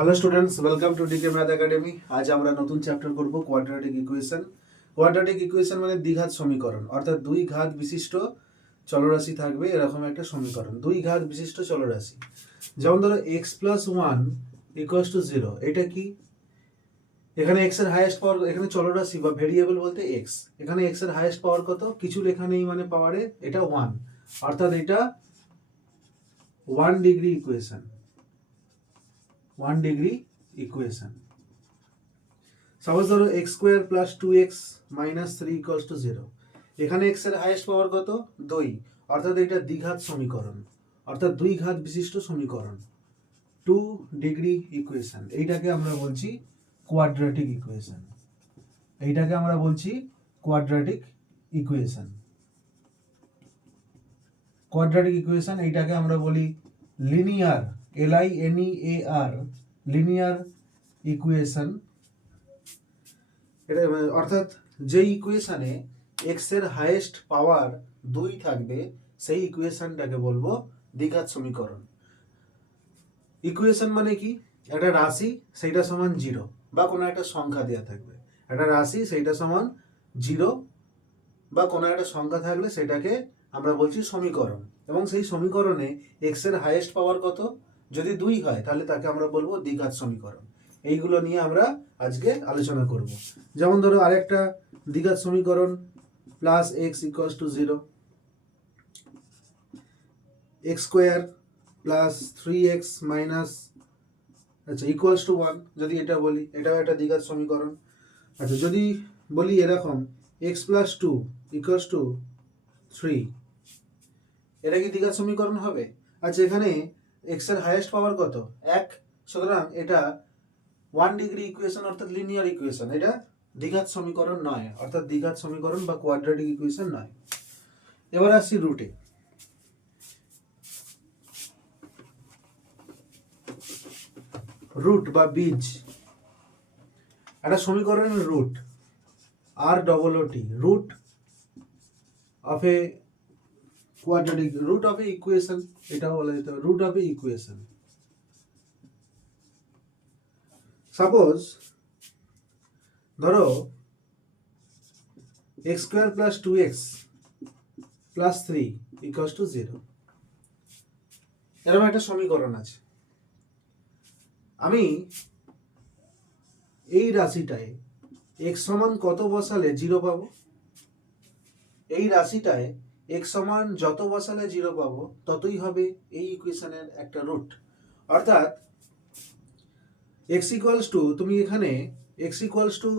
Hello students, welcome to DK math academy. আজ আমরা নতুন চ্যাপ্টার করব কোয়াড্রেটিক ইকুয়েশন। কোয়াড্রেটিক ইকুয়েশন মানে দ্বিঘাত সমীকরণ, অর্থাৎ দুই ঘাত বিশিষ্ট চলরাশি থাকবে এরকম একটা সমীকরণ, দুই ঘাত বিশিষ্ট চলরাশি। যেমন ধরো x plus one equals to zero. এটা কি? এখানে এক্স এর হাইয়েস্ট পাওয়ার, এখানে চলরাশি বা ভেরিয়েবল বলতে এক্স, এখানে এক্স এর হাইয়েস্ট পাওয়ার কত? কিছু লেখা নেই মানে পাওয়ারে, এটা ওয়ান, অর্থাৎ এটা 1 degree equation, 1 degree equation. Suppose ধরো X square plus 2x minus 3 equals to 0। এখানে এক্স এর হাইয়েস্ট পাওয়ার কত? 2, অর্থাৎ এটা দ্বিঘাত সমীকরণ, অর্থাৎ দুই ঘাত বিশিষ্ট সমীকরণ, 2 ডিগ্রি ইকুয়েশন। এইটাকে আমরা বলছি কোয়াড্রেটিক ইকুয়েশন, এইটাকে আমরা বলছি কোয়াড্রেটিক ইকুয়েশন। কোয়াড্রেটিক ইকুয়েশন এইটাকে আমরা বলি লিনিয়ার, LINEAR, লিনিয়ার ইকুয়েশন। এটা অর্থাৎ যে ইকুয়েশনে এক্স এর হাইয়েস্ট পাওয়ার 2 থাকবে সেই ইকুয়েশনটাকে বলবো দ্বিঘাত সমীকরণ। ইকুয়েশন মানে কি? একটা রাশি সেইটা সমান 0 বা কোনো একটা সংখ্যা দেওয়া থাকবে, একটা রাশি সেইটা সমান 0 বা কোনো একটা সংখ্যা থাকলে সেটাকে আমরা বলছি সমীকরণ, এবং সেই সমীকরণে এক্স এর হাইয়েস্ট পাওয়ার কত? যদি 2 হয় তাহলে তাকে আমরা বলবো দ্বিঘাত সমীকরণ। এইগুলো নিয়ে আমরা আজকে আলোচনা করব। যেমন ধরো আরেকটা দ্বিঘাত সমীকরণ, plus x equals to 0, x square plus 3x minus equals to 1। যদি এটা বলি, এটাও একটা দ্বিঘাত সমীকরণ। আচ্ছা, যদি বলি এরকম এক্স প্লাস 2 ইকুয়ালস টু 3, এটা কি দ্বিঘাত সমীকরণ হবে? আচ্ছা, এখানে এক্স এর হাইয়েস্ট পাওয়ার কত? 1, সুতরাং এটা 1 ডিগ্রি ইকুয়েশন, অর্থাৎ লিনিয়ার ইকুয়েশন। এটা দ্বিঘাত সমীকরণ নয়, অর্থাৎ দ্বিঘাত সমীকরণ বা কোয়াড্রেটিক ইকুয়েশন নয়। এবার আসছি রুটে। রুট বা বীজ, একটা সমীকরণের root, ROOT, root of a quadratic, root of a equation, এটাও বলা যেতে পারে root of a equation. Suppose ধরো X square plus 2x plus 3 equals to 0, এরকম একটা সমীকরণ আছে। আমি এই রাশিটায় x সমান কত বসালে 0 পাবো? এই রাশিটায় x সমান যত বসালে 0 পাবো ততই হবে এই ইকুয়েশনের একটা রুট। অর্থাৎ x ইকুয়ালস টু, তুমি এখানে x ইকুয়ালস টু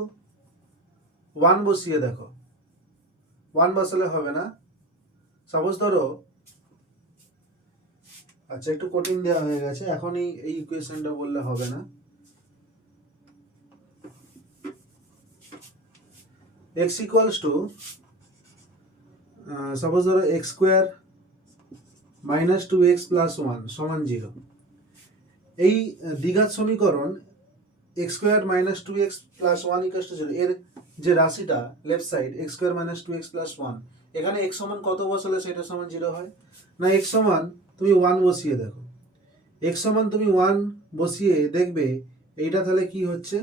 1 বসিয়ে দেখো, 1 বসালে হবে না। সাপোজ ধরো, আচ্ছা একটু কঠিন দেওয়া হয়ে গেছে, এখনই এই ইকুয়েশনটা বললে হবে না। x ইকুয়ালস টু সাপোজ ধরো X square minus 2x plus 1 সমান 0। এই দ্বিঘাত সমীকরণ x square minus 2x plus 1 equals to 0, এর যে রাশিটা left side x square minus 2x plus 1, এখানে x সমান কত বসালে সেটা সমান 0 হয় না? x সমান তুমি 1 বসিয়ে দেখো, x সমান তুমি 1 বসিয়ে দেখবে এইটা তাহলে কি হচ্ছে,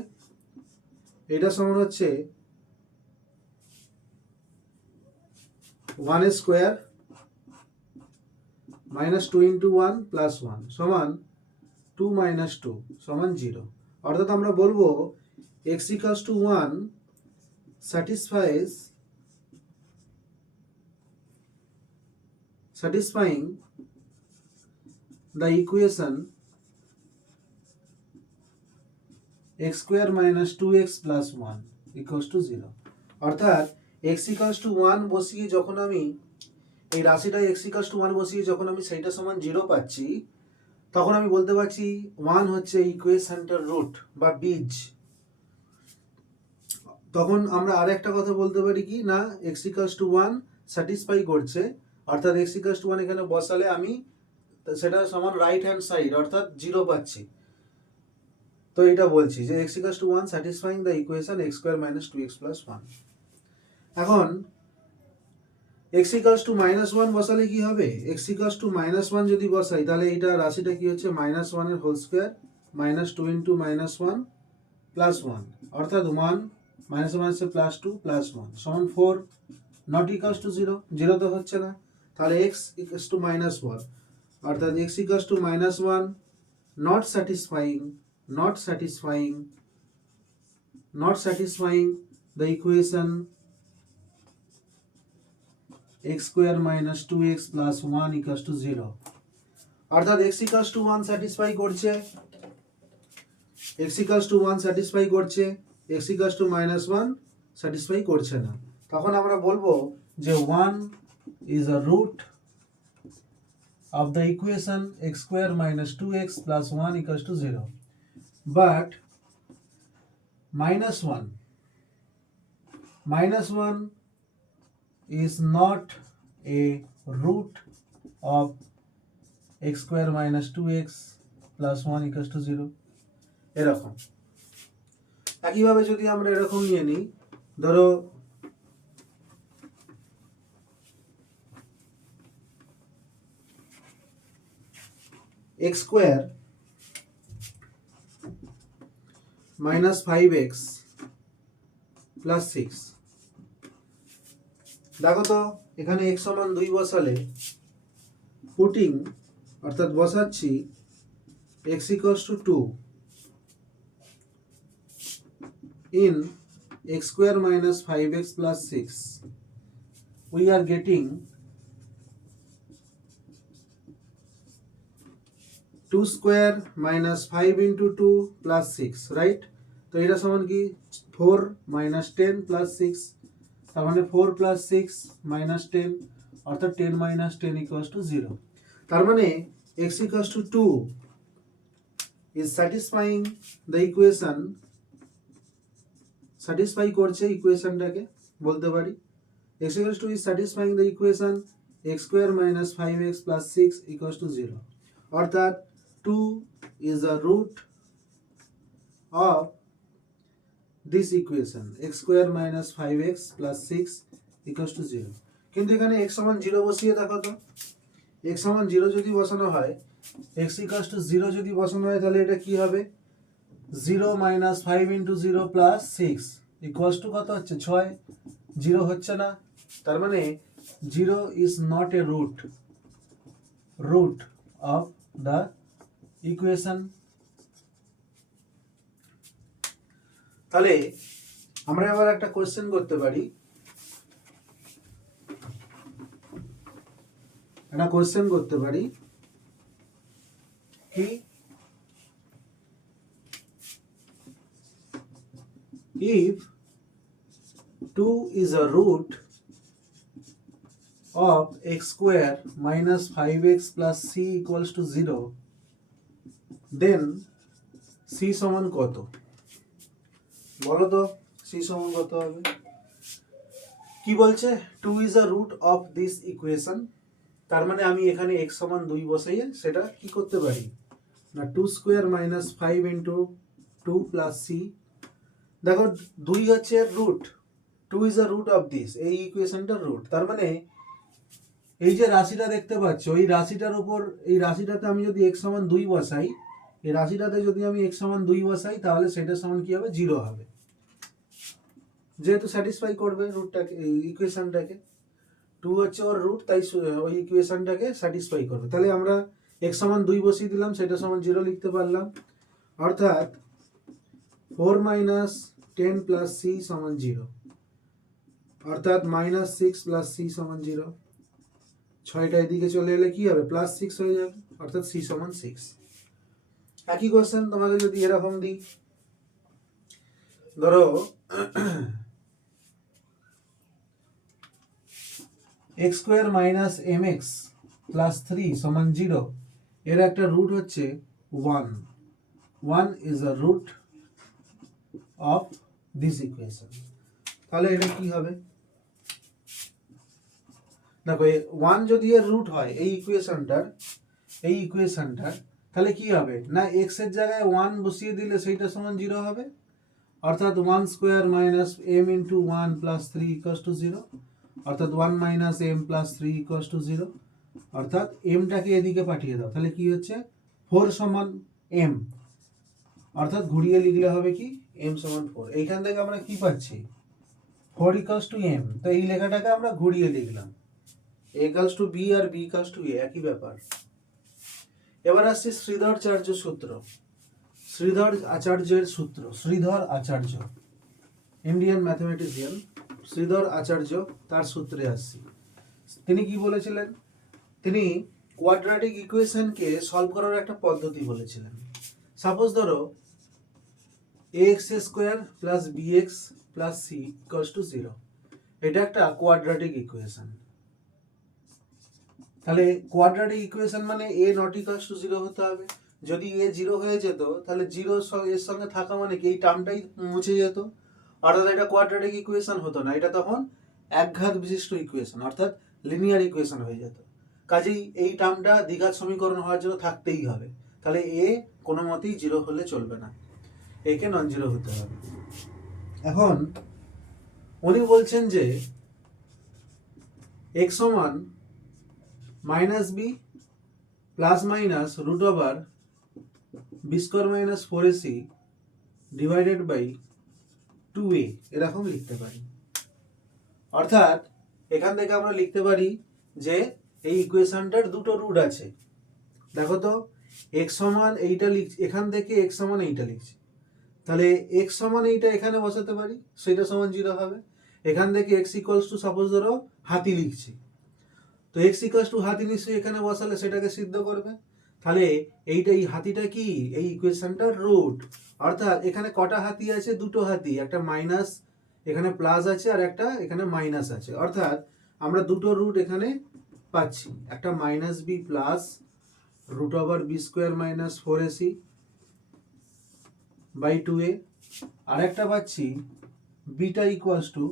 এটা সমান হচ্ছে 1 স্কোয়ার মাইনাস 2 ইন্টু 1 প্লাস 1 সমান 2 মাইনাস 2 সমান 0। অর্থাৎ আমরা বলবো x equals two 1 satisfying the equation x square minus 2x plus 1 equals to 0। অর্থাৎ x equals to 1 বসিয়ে যখন আমি এই রাশিটা x equals to 1 বসিয়ে যখন আমি সেইটা সমান 0 পাচ্ছি, তখন আমি বলতে পারছি 1 হচ্ছে ইকুয়েশনটার রুট বা বীজ। তখন আমরা আরেকটা কথা বলতে পারি কি না, x equals to 1 স্যাটিসফাই করছে, অর্থাৎ x equals to 1 এখানে বসালে আমি সেটা সমান রাইট হ্যান্ড সাইড, অর্থাৎ 0 পাচ্ছি। তো এটা বলছি যে x equals to 1 satisfying the equation x square minus 2x plus 1। এখন x equals to মাইনাস 1 বসালে কি হবে? x equals to মাইনাস 1 যদি বসাই তাহলে এটা রাশিটা কি হচ্ছে, মাইনাস 1 এর whole square minus two into minus one plus one, অর্থাৎ ওয়ান মাইনাস মাইনাসে প্লাস টু প্লাস ওয়ান সমান four, not equals to zero, zero তো হচ্ছে না, তাহলে X equals to minus one, অর্থাৎ X equals to minus one, not satisfying, not satisfying, not satisfying the equation x square minus 2x plus 1 equals to 0, অর্থাৎ x equals to 1 satisfy করছে, x equals to 1 satisfy করছে, x equals to minus 1 satisfy করছে না, তখন আমরা বলবো যে 1 is a root of the equation x square minus 2x plus 1 equals to 0, but minus 1 is not a root of x square minus 2x plus 1 equals to 0, এরকম। একইভাবে যদি আমরা এরকম নিয়ে নিই, ধরো x square minus 5x plus 6, দেখো তো এখানে x সমান 2 বসালে পুটিং অর্থাৎ বসাচ্ছি x equals to 2 in x square minus 5x plus 6, we are getting 2 square minus 5 into 2 plus 6, right? তো এটা সমান কি 4 minus 10 plus 6, তার মানে 4 plus 6 minus 10, অর্থাৎ 10 minus 10 equals to 0, তার মানে x equals to 2 is satisfying the equation, satisfy করছে ইকুয়েশনটাকে বলতে পারি x equals to is satisfying the equation x square minus 5x plus 6 equals to 0, অর্থাৎ 2 is a root of this equation x square minus 5x plus 6 equals to 0, কিন্তু এখানে x সমান 0 বসিয়ে দেখো তো, x সমান 0 যদি বসানো হয়, x equals to 0 যদি বসানো হয়, তাহলে এটা কি হবে 0 minus 5 into 0 plus 6 equals to কত হচ্ছে 6, 0 হচ্ছে না, তার মানে 0 is not a root of the equation। তাহলে আমরা এবার একটা কোশ্চেন করতে পারি, কি if 2 is a root of x square minus 5x plus c equals to 0, then c সমান কত, বলো তো c সমান কত হবে? কি বলছে 2 is a root of this equation, তার মানে আমি এখানে x সমান 2 বসাইয়ে সেটা কি করতে পারি না 2 square minus 5 into 2 plus c, দেখো 2 হচ্ছে root, 2 is a root of this, এই ইকুয়েশনটার রুট, তার মানে এই যে রাশিটা দেখতে পাচ্ছ, এই রাশিটার উপর, এই রাশিটাতে আমি যদি x সমান 2 বসাই, এই রাশিটাতে যদি আমি x সমান 2 বসাই, তাহলে সেটা সমান কি হবে 0 হবে, যেহেতু স্যাটিসফাই করবে রুটটাকে, এই ইকুয়েশনটাকে, 2 হচ্ছে ওর রুট, তাই ওই ইকুয়েশনটাকে স্যাটিসফাই করবে, তাহলে আমরা x সমান 2 বসিয়ে দিলাম, সেটা সমান 0 লিখতে পারলাম, অর্থাৎ 4 minus 10 plus c সমান 0, অর্থাৎ minus 6 plus c সমান 0, 6টা এদিকে চলে এলে কি হবে প্লাস 6 হয়ে যাবে, অর্থাৎ c সমান 6। একই কোশ্চেন তোমাকে যদি এরকম দিই, ধরো x square minus mx plus 3 সমান 0, এর একটা রুট হচ্ছে 1, 1 is a root of this equation, তাহলে এটা কি হবে, দেখো 1 যদি এর রুট হয় এই ইকুয়েশনটার, তাহলে কি হবে না x এর জায়গায় 1 বসিয়ে দিলে সেইটা সমান 0 হবে, অর্থাৎ 1 square minus m into 1 plus 3 equals to 0, অর্থাৎ 1 minus m plus 3 equals to 0, অর্থাৎ m টাকে এদিকে পাঠিয়ে দাও, তাহলে কি হচ্ছে 4 সমান m, অর্থাৎ ঘুরিয়ে লিখলে হবে কি m সমান 4। এইখান থেকে আমরা কি পাচ্ছি 4 ইকুয়ালস টু m, তো এই লেখাটাকে আমরা ঘুরিয়ে লিখলাম a ইকুয়ালস টু b আর b ইকুয়ালস টু a, একই ব্যাপার। এবার আসছে শ্রীধরাচার্য সূত্র। শ্রীধর আচার্যের সূত্র, শ্রীধর আচার্য ইন্ডিয়ান ম্যাথমেটিশিয়ান শ্রীধর আচার্য, তার সূত্রে আসছি। তিনি কি বলেছিলেন? তিনি কোয়াড্রাটিক ইকুয়েশনকে সলভ করার একটা পদ্ধতি বলেছিলেন। সাপোজ ধরো ax square plus bx plus c equals to 0, এটা একটা কোয়াড্রাটিক ইকুয়েশন। তাহলে কোয়াড্রাটিক ইকুয়েশন মানে a নট ইকুয়ালস টু 0 হতে হবে। যদি a 0 হয়ে যেত তাহলে 0 এর সঙ্গে থাকা মানে কি এই টার্মটাই মুছে যেত, অর্থাৎ এটা কোয়াড্রাটিক ইকুয়েশন হতো না, এটা তখন একঘাত বিশিষ্ট ইকুয়েশন অর্থাৎ লিনিয়ার ইকুয়েশন হয়ে যেত। কাজেই এই টার্মটা দ্বিঘাত সমীকরণ হওয়ার জন্য থাকতেই হবে। তাহলে a কোনো মতেই 0 হলে চলবে না, a কে নন জিরো হতে হবে। এখন উনি বলছেন যে x সমান minus B plus minus root over B square minus 4ac divided by 2a, এরকম লিখতে পারি। অর্থাৎ এখান থেকে আমরা লিখতে পারি যে এই ইকুয়েশনটার দুটো রুট আছে। দেখো তো x সমান এইটা লিখছি, এখান থেকে x সমান এইটা লিখছি, তাহলে x সমান এইটা এখানে বসাতে পারি, সেটা সমান 0 হবে। এখান থেকে x ইকুয়ালস টু সাপোজ ধরো হাতি লিখছি, তো x ইকুয়ালস টু হাতি নিশ্চয়ই এখানে বসালে সেটাকে সিদ্ধ করবে। তাহলে এইটা এই হাতিটা কি এই ইকুয়েশনটার রুট। অর্থাৎ এখানে কটা হাতি আছে? দুটো হাতি, একটা মাইনাস এখানে প্লাস আছে আর একটা এখানে মাইনাস আছে। অর্থাৎ আমরা দুটো রুট এখানে পাচ্ছি, একটা minus B plus root over B square minus 4ac by 2a, আর একটা পাচ্ছি বিটা ইকুয়ালস টু,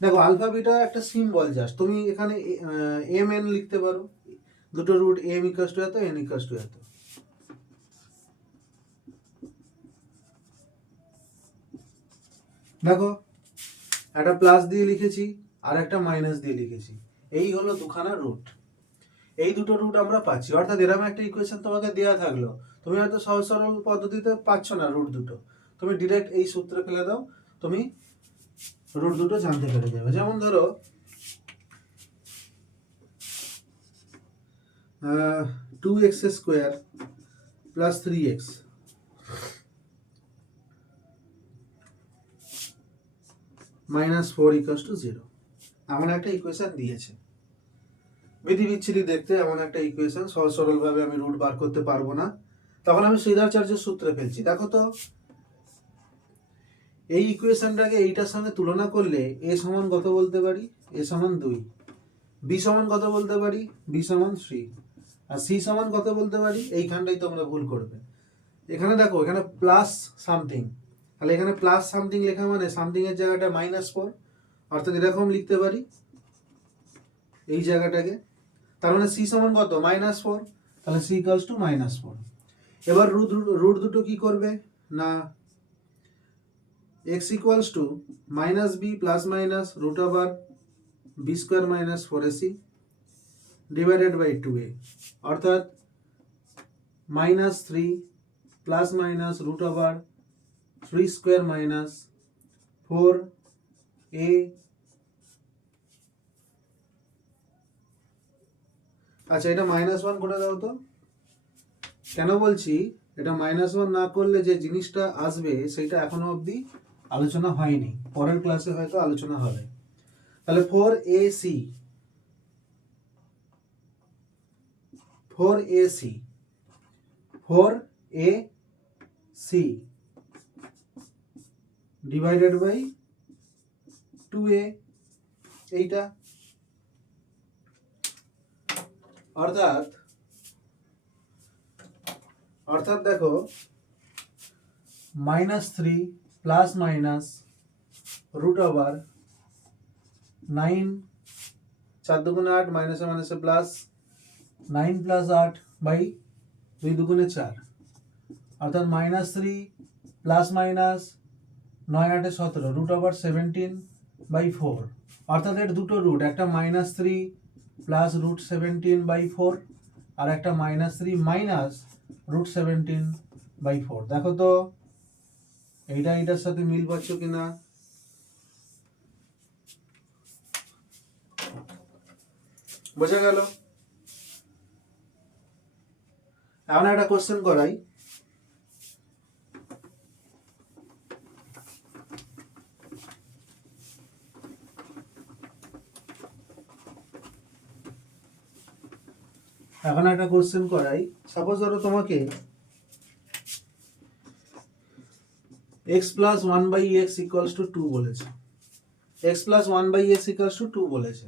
দেখো আলফা বিটা একটা সিম্বল জাস্ট, তুমি এখানে এম এন লিখতে পারো, দুটো রুট এম ইকুয়ালস টু এত, এন ইকুয়ালস টু এত। দেখো একটা প্লাস দিয়ে লিখেছি আর একটা মাইনাস দিয়ে লিখেছি, এই হলো দুখানা রুট। এই দুটো রুট আমরা পাচ্ছি। অর্থাৎ এরকম একটা ইকুয়েশন তোমাকে দেওয়া থাকলো, তুমি হয়তো সহজ সরল পদ্ধতিতে পাচ্ছ না রুট দুটো, তুমি ডিরেক্ট এই সূত্রে ফেলে দাও, তুমি রুট দুটো জানতে পেরে যাবে। যেমন ধরো 2x square plus 3x minus 4 equals to 0, এমন একটা ইকুয়েশন দিয়েছে। বিধি বিচ্ছিরি দেখতে এমন একটা ইকুয়েশন, সহজ সরলভাবে আমি রুট বার করতে পারবো না, তখন আমি শ্রীধরাচার্যের সূত্রে ফেলছি। দেখো তো এই ইকুয়েশনটাকে এইটার সঙ্গে তুলনা করলে a সমান কত বলতে পারি? a সমান 2, b সমান কত বলতে পারি? b সমান 3, আর c সমান কত বলতে পারি? এইখানটাই তোমরা ভুল করবে। এখানে দেখো এখানে প্লাস সামথিং, তাহলে এখানে প্লাস সামথিং লেখা মানে সামথিং এর জায়গাটা -4, অর্থাৎ এরকম লিখতে পারি এই জায়গাটাকে। তার মানে c সমান কত? -4, তাহলে c ইকুয়ালস টু -4। এবার রুট দুটো কি করবে না x equals to minus B plus minus root over B square minus 4ac divided by 2a, অর্থাৎ -3 plus minus root over 3 square minus 4a। আচ্ছা এটা -1 করে দাও তো। কেন বলছি এটা -1 না করলে যে জিনিসটা আসবে সেটা এখনো অবধি আলোচনা হয়নি, পরের ক্লাসে হয়তো আলোচনা হবে। তাহলে 4ac ডিভাইডেড বাই 2a, এইটা। অর্থাৎ দেখো -3 প্লাস মাইনাস রুট ওভার 9, 4 দুগুণে 8, মাইনাসে মাইনাসে প্লাস 9 প্লাস 8 বাই 2 দুগুণে 4, অর্থাৎ -3 plus minus 9 8 17 root over 17 by 4, অর্থাৎ এর দুটো রুট, একটা -3 প্লাস রুট 17 বাই 4 আর একটা -3 মাইনাস রুট 17 বাই 4। দেখো তো এইটা এটার সাথে মিল পাচ্ছ কিনা? বোঝা গেল? এখন একটা কোশ্চেন করাই। সাপোজ ধরো তোমাকে x plus 1/x equals to 2 বলেছে। x plus 1/x equals to 2 বলেছে।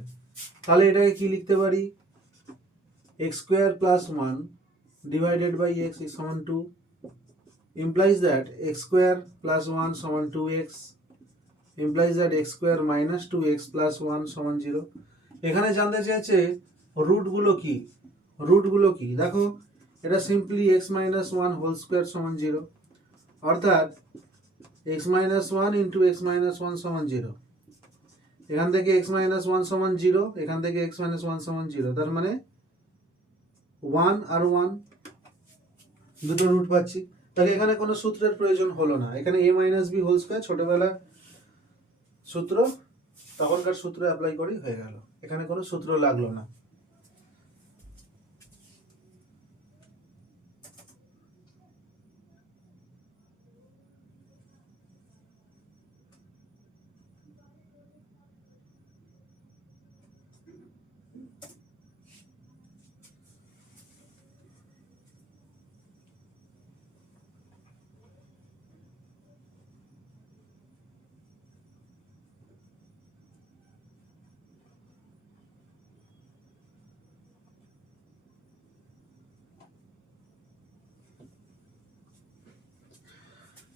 তাহলে এটাকে কি লিখতে পারি? x square plus 1 divided by x is সমান 2 implies that x square plus 1 সমান 2x implies that x square minus 2x plus 1 সমান 0। এখানে জানতে চেয়েছে রুটগুলো কি দেখো, এটা simply x minus 1 whole square সমান 0, অর্থাৎ x minus 1 into x minus 1 সমান 0। এখান থেকে x minus 1 সমান 0, এখান থেকে x minus 1 সমান 0, তার মানে 1 আর 1 দুটো রুট পাচ্ছি। তাহলে এখানে কোনো সূত্রের প্রয়োজন হলো না। এখানে a minus B whole square ছোটবেলার সূত্র, তখনকার সূত্র অ্যাপ্লাই করেই হয়ে গেল, এখানে কোনো সূত্র লাগলো না।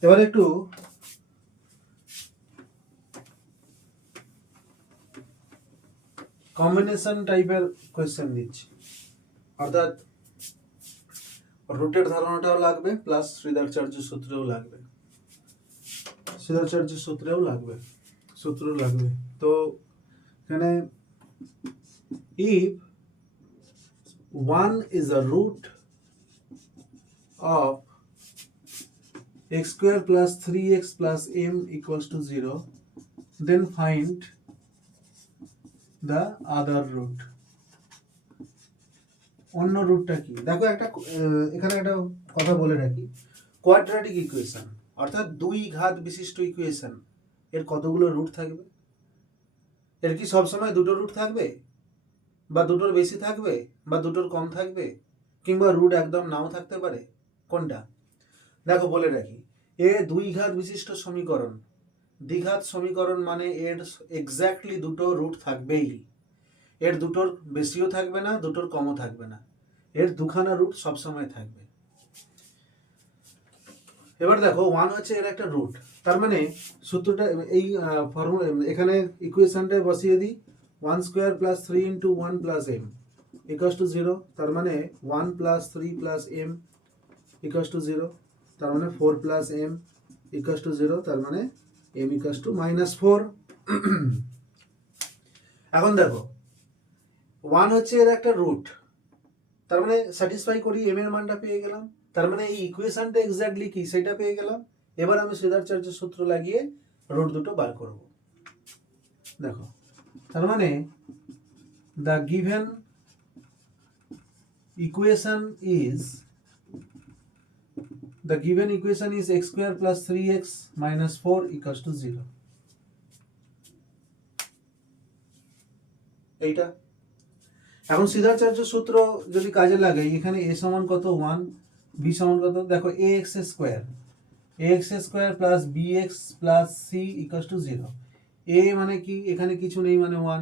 এবার একটু কম্বিনেশন টাইপের কোয়েশ্চেন দিচ্ছি, অর্থাৎ রুটের ধারণাটাও লাগবে প্লাস শ্রীধরাচার্য সূত্রেও লাগবে, সূত্র লাগবে। তো এখানে if 1 is a root of x square plus 3x plus m equals to 0, then find the other root। অন্য রুটটা কি? দেখো এখানে একটা কথা বলে রাখি, কোয়াড্রেটিক ইকুয়েশন অর্থাৎ দুই ঘাত বিশিষ্ট ইকুয়েশন, এর কতগুলো রুট থাকবে? এর কি সবসময় দুটো রুট থাকবে, বা দুটোর বেশি থাকবে, বা দুটোর কম থাকবে, কিংবা রুট একদম নাও থাকতে পারে? কোনটা? দেখো বলে রাখি, এ দুই ঘাত বিশিষ্ট সমীকরণ, দ্বিঘাত সমীকরণ মানে এর এক্স্যাক্টলি দুটো রুট থাকবেই, এর দুটোর বেশিও থাকবে না, দুটোর কমও থাকবে না, এর দুখানা রুট সবসময় থাকবে। এবার দেখো 1 হচ্ছে এর একটা রুট, তার মানে সূত্রটা এই ফর্মুলা এখানে ইকুয়েশনটায় বসিয়ে দিই, 1 square plus 3 into 1 plus M equals to 0, তার মানে 1 plus 3 plus M equals to 0, তার মানে 4 প্লাস এম ইকুয়ালস টু 0, তার মানে এম ইকুয়ালস টু -4। এখন দেখো 1 হচ্ছে এর একটা রুট, তার মানে স্যাটিসফাই করি, এম এর মানটা পেয়ে গেলাম, তার মানে এই ইকুয়েশনটা এক্স্যাক্টলি কি সেটা পেয়ে গেলাম। এবার আমি শ্রীধরাচার্য সূত্র লাগিয়ে রুট দুটো বার করব। দেখো তার মানে the given equation is x square plus 3x minus 4 equals to 0। এইটা এখন শ্রীধরাচার্য সূত্র যদি কাজে লাগাই, এখানে a সমান কত 1, b সমান কত, দেখো ax square plus bx plus c equals to 0। a মানে কি, এখানে কিছু নেই মানে 1,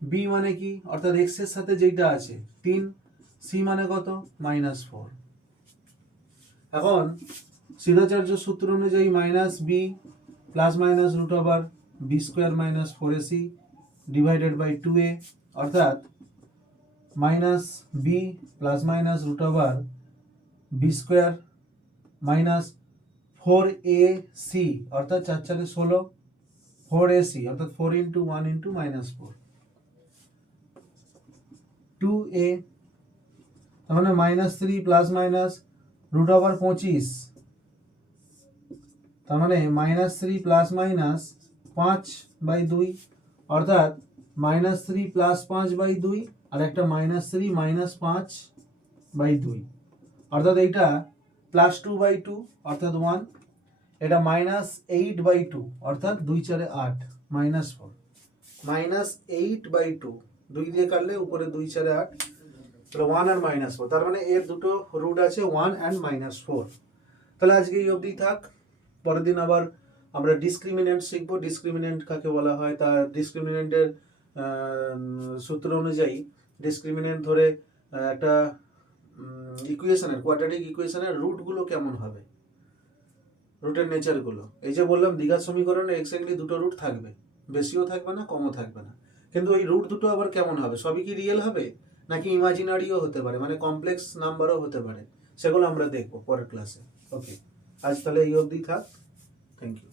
b মানে কি অর্থাৎ x এর সাথে যেটা আছে 3, c মানে কত -4। এখন শ্রীধরাচার্য সূত্র অনুযায়ী -b plus minus root over b square minus 4ac divided by 2a, অর্থাৎ -b plus minus root over b square minus 4ac অর্থাৎ 4 4 16, 4ac অর্থাৎ 4 ইন্টু 1 ইন্টু -4, 2a, তার মানে -3 প্লাস মাইনাস রুট ওভার 25 তার মানে -3 প্লাস মাইনাস 5/2, অর্থাৎ -3 plus 5/2 আর একটা -3 minus 5/2, অর্থাৎ এইটা +2/2 অর্থাৎ 1, এটা -8/2 অর্থাৎ 2 4 8 -4, -8/2 2 দিয়ে কাটলে উপরে 2 4 8, তাহলে 1 আর -4, তার মানে এর দুটো রুট আছে 1 অ্যান্ড -4। তাহলে আজকে এই অবধি থাক, পরের দিন আবার আমরা ডিসক্রিমিনেন্ট শিখবো। ডিসক্রিমিনেন্ট কাকে বলা হয়, তা ডিসক্রিমিনেন্টের সূত্র অনুযায়ী ডিসক্রিমিনেন্ট ধরে একটা ইকুয়েশনের, কোয়াড্রেটিক ইকুয়েশনের রুটগুলো কেমন হবে, রুটের নেচারগুলো। এই যে বললাম দ্বিঘাত সমীকরণে এক্স্যাক্টলি দুটো রুট থাকবে, বেশিও থাকবে না কমও থাকবে না, কিন্তু ওই রুট দুটো আবার কেমন হবে, সবই কি রিয়েল হবে নাকি ইমাজিনারিও হতে পারে, মানে কমপ্লেক্স নাম্বারও হতে পারে, সেগুলো আমরা দেখবো পরের ক্লাসে। ওকে, আজ তাহলে এই অবধি থাক, থ্যাংক ইউ।